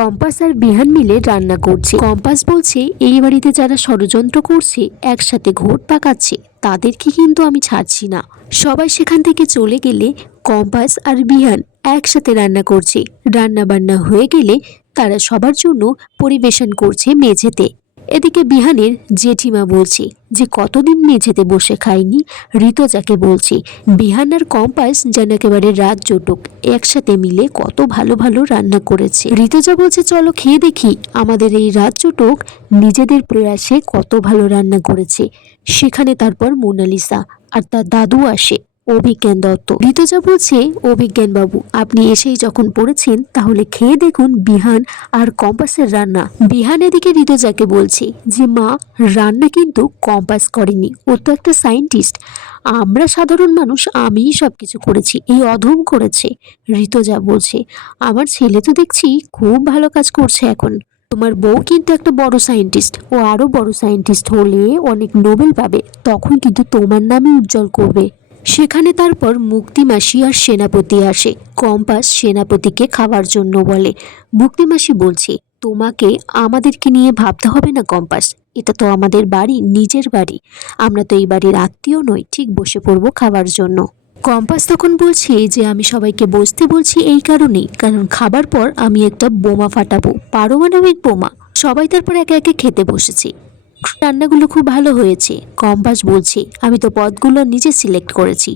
Compass আর বিহান মিলে রান্না করছে। কম্পাস বলছে এই বাড়িতে যারা ষড়যন্ত্র করছে, একসাথে ঘোট পাকাচ্ছে, তাদেরকে কিন্তু আমি ছাড়ছি না। সবাই সেখান থেকে চলে গেলে কম্পাস আর বিহান একসাথে রান্না করছে। রান্না বান্না হয়ে গেলে তারা সবার জন্য পরিবেশন করছে মেঝেতে। এদিকে বিহানের জেঠিমা বলছে যে কতদিন মেঝেতে বসে খায়নি। ঋতজাকে বলছে বিহান আর কম্পাস যেন একেবারে রাত জোটক একসাথে মিলে কত ভালো ভালো রান্না করেছে। ঋতজা বলছে চলো খেয়ে দেখি আমাদের এই রাত জোটক নিজেদের প্রয়াসে কত ভালো রান্না করেছে। সেখানে তারপর মোনালিসা আর তার দাদু আসে, অভিজ্ঞান দত্ত। ঋতজা বলছে অভিজ্ঞান বাবু আপনি এসেই যখন পড়েছেন তাহলে খেয়ে দেখুন বিহান আর কম্পাসের রান্না। বিহান এদিকে ঋতজাকে বলছে যে মা, রান্না কিন্তু কম্পাস করেনি, ও তো একটা সায়েন্টিস্ট, আমরা সাধারণ মানুষ, আমিই সবকিছু করেছি, এই অধম করেছে। ঋতজা বলছে আমার ছেলে তো দেখছি খুব ভালো কাজ করছে এখন। তোমার বউ কিন্তু একটা বড় সায়েন্টিস্ট, ও আরো বড় সায়েন্টিস্ট হলে অনেক নোবেল পাবে, তখন কিন্তু তোমার নামই উজ্জ্বল করবে। সেখানে তারপর মুক্তিমাসি আর সেনাপতি আসে। কম্পাস সেনাপতিকে খাওয়ার জন্য বলে। মুক্তিমাসি বলছে তোমাকে আমাদেরকে নিয়ে ভাবতে হবে না কম্পাস, এটা তো আমাদের বাড়ি, নিজের বাড়ি, আমরা তো এই বাড়ির আত্মীয় নই, ঠিক বসে পড়বো খাবার জন্য। কম্পাস তখন বলছে যে আমি সবাইকে বসতে বলছি এই কারণেই, কারণ খাবার পর আমি একটা বোমা ফাটাবো, পারমাণবিক বোমা। সবাই তারপর একে একে খেতে বসেছে। রান্নাগুলো খুব ভালো হয়েছে। কম্পাস বলছে আমি তো পদগুলো নিজে সিলেক্ট করেছি,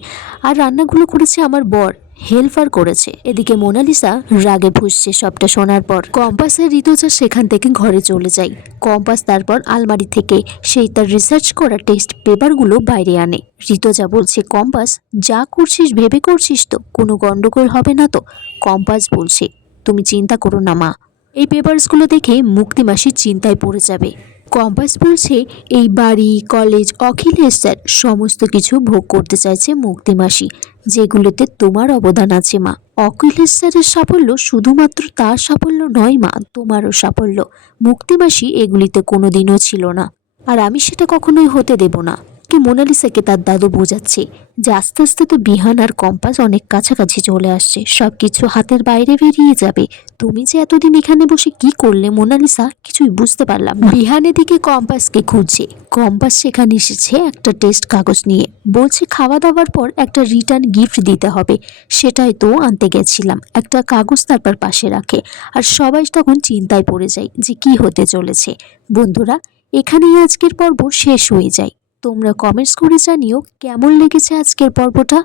আর রান্নাগুলো করেছে আমার বর, হেল্পার করেছে। এদিকে মোনালিসা রাগে ফুঁসছে সবটা শোনার পর। কম্পাস আর ঋতুজা সেখান থেকে ঘরে চলে যায়। কম্পাস তারপর আলমারি থেকে সেই তার রিসার্চ করা টেস্ট পেপারগুলো বাইরে আনে। ঋতুজা বলছে কম্পাস যা করছিস ভেবে করছিস তো, কোনো গন্ডগোল হবে না তো? কম্পাস বলছে তুমি চিন্তা করো না মা, এই পেপারসগুলো দেখে মুক্তিমাসির চিন্তায় পড়ে যাবে। কম্পাস বলছে এই বাড়ি, কলেজ, অখিলেশ স্যার সমস্ত কিছু ভোগ করতে চাইছে মুক্তিমাসি, যেগুলোতে তোমার অবদান আছে মা। অখিলেশ স্যারের সাফল্য শুধুমাত্র তার সাফল্য নয় মা, তোমারও সাফল্য। মুক্তিমাসি এগুলিতে কোনোদিনও ছিল না, আর আমি সেটা কখনোই হতে দেব না। কি মোনালিসাকে তার দাদু বোঝাচ্ছে যে আস্তে আস্তে তো বিহান আর কম্পাস অনেক কাছাকাছি চলে আসছে, সবকিছু হাতের বাইরে বেরিয়ে যাবে। তুমি যে এতদিন এখানে বসে কি করলে মোনালিসা, কিছুই বুঝতে পারলাম না। বিহান এদিকে কম্পাসকে খুঁজছে। কম্পাস সেখানে এসেছে একটা টেস্ট কাগজ নিয়ে, বলছে খাওয়া দাওয়ার পর একটা রিটার্ন গিফট দিতে হবে, সেটাই তো আনতে গেছিলাম। একটা কাগজ তারপর পাশে রাখে, আর সবাই তখন চিন্তায় পড়ে যায় যে কি হতে চলেছে। বন্ধুরা, এখানেই আজকের পর্ব শেষ হয়ে যায়। তোমরা কমেন্টস করে জানিও কেমন লেগেছে আজকের পর্বটা।